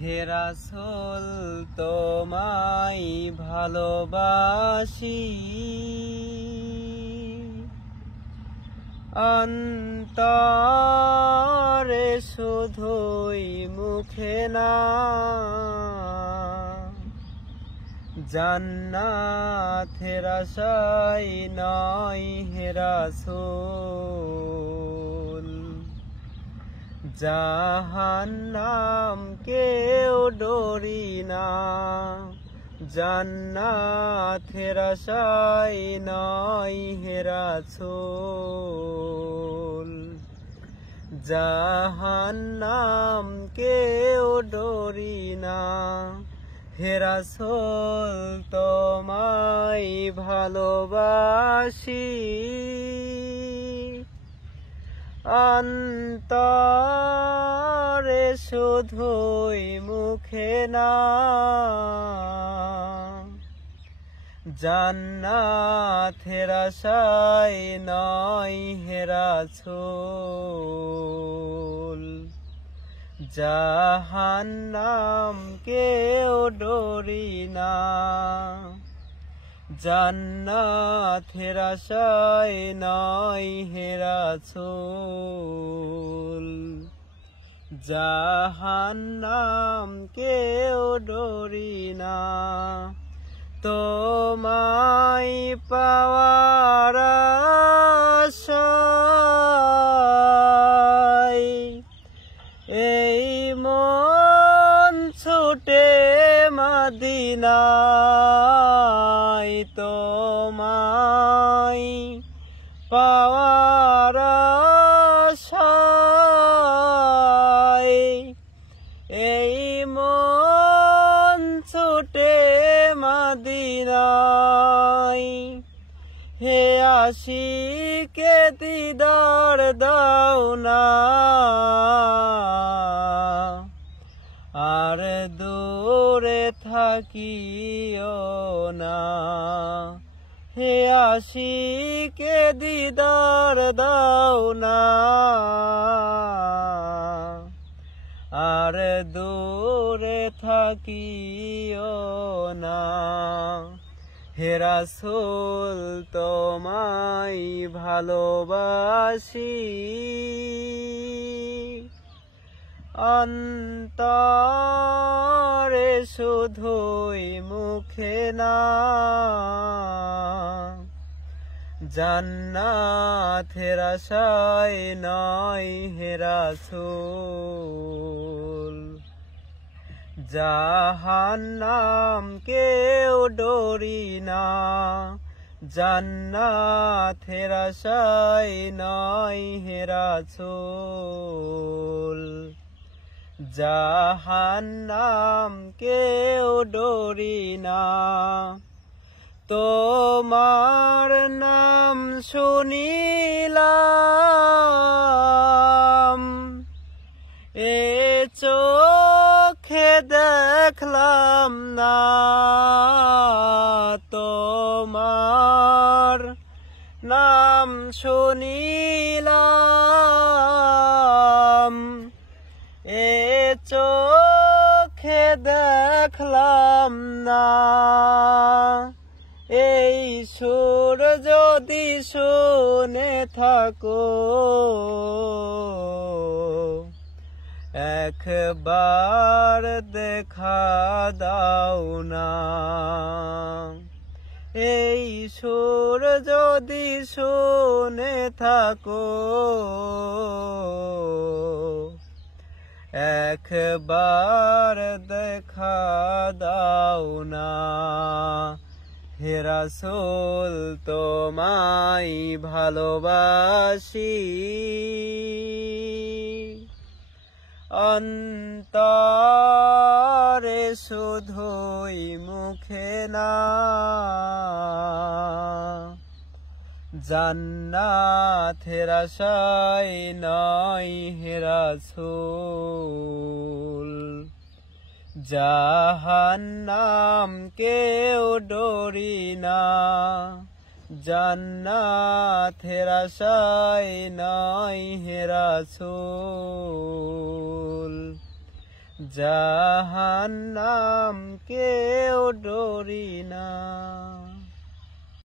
হে রাসূল তোমায় ভালোবাসি, অন্তরে শুধুই মুখে না, জান্নাতের আশায় নয় হে রাসূল। জাহান্নাম কেউ ডরি না, জান্নাতের আশায় নয় হে রাসূল। জাহান্নাম কেউ ডরি না, হে রাসূল তোমায় ভালোবাসি, অন্তরে শুধুই মুখে না, জান্নাতের আশায় নয় হে রাসূল। জাহান্নাম কেউ ডরি না, জান্নাতের আশায় নয় হে রাসূল। জাহান্নাম কেউ ডরি না, তোমায় পাওয়ার আশায় এই মন ছুটে মদিনায়, তোমায় পাওয়ার আশায় এই মন ছুটে মদিনায়। হে আশিকে দিদার দাও না, আর দূরে থাকিও না। হে আশিকে দিদার দাও না, আর দূরে থাকিও না। হে রাসূল তোমায় ভালোবাসি, অন্তরে শুধুই মুখে না, জান্নাতের আশায় নয় হে রাসূল। জাহান্নাম কেউ ডরি না, জান্নাতের আশায় নয় হে রাসূল। জাহান্নাম কেউ ডরি না, তোমার নাম শুনিলাম, এ চোখে দেখলাম না। তোমার নাম শুনিলাম, এ চোখে দেখলাম না। এই সুর যদি শুনে থাকো, একবার দেখা দাও না। এই সুর যদি শুনে থাকো, একবার দেখা দাও না। হে রাসূল তোমায় ভালোবাসি, অন্তরে শুধুই মুখে না, জান্নাতের আশায় নয় হে রাসূল। জাহান্নাম কেউ ডরি না, জান্নাতের আশায় নয় হে রাসূল। জাহান্নাম কেউ ডরি না।